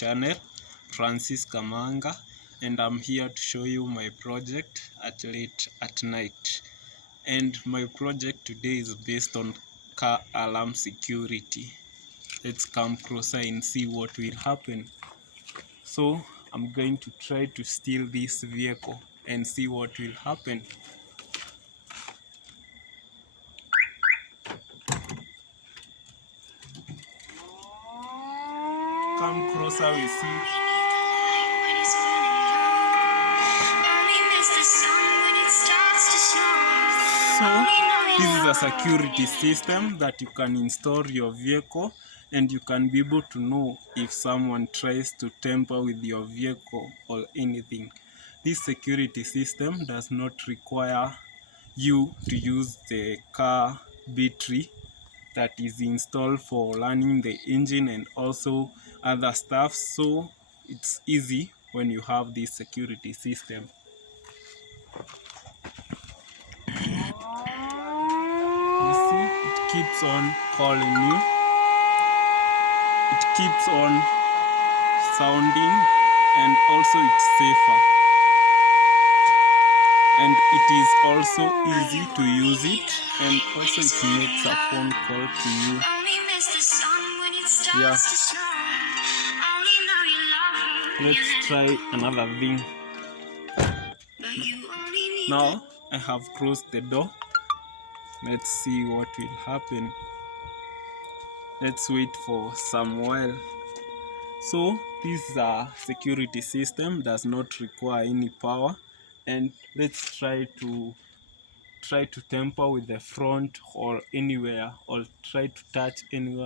channel, Francis Kamanga, and I'm here to show you my project at late at night. And my project today is based on car alarm security. Let's come closer and see what will happen. So I'm going to try to steal this vehicle and see what will happen. Come closer, we see. So this is a security system that you can install your vehicle, and you can be able to know if someone tries to tamper with your vehicle or anything. This security system does not require you to use the car battery that is installed for running the engine and also other stuff, so it's easy when you have this security system. You see, it keeps on calling you, it keeps on sounding, and also it's safer, and it is also easy to use it, and also it makes a phone call to you. Yeah, let's try another thing. Now I have closed the door. Let's see what will happen. Let's wait for some while. So this security system does not require any power, and let's try to tamper with the front or anywhere, or try to touch anywhere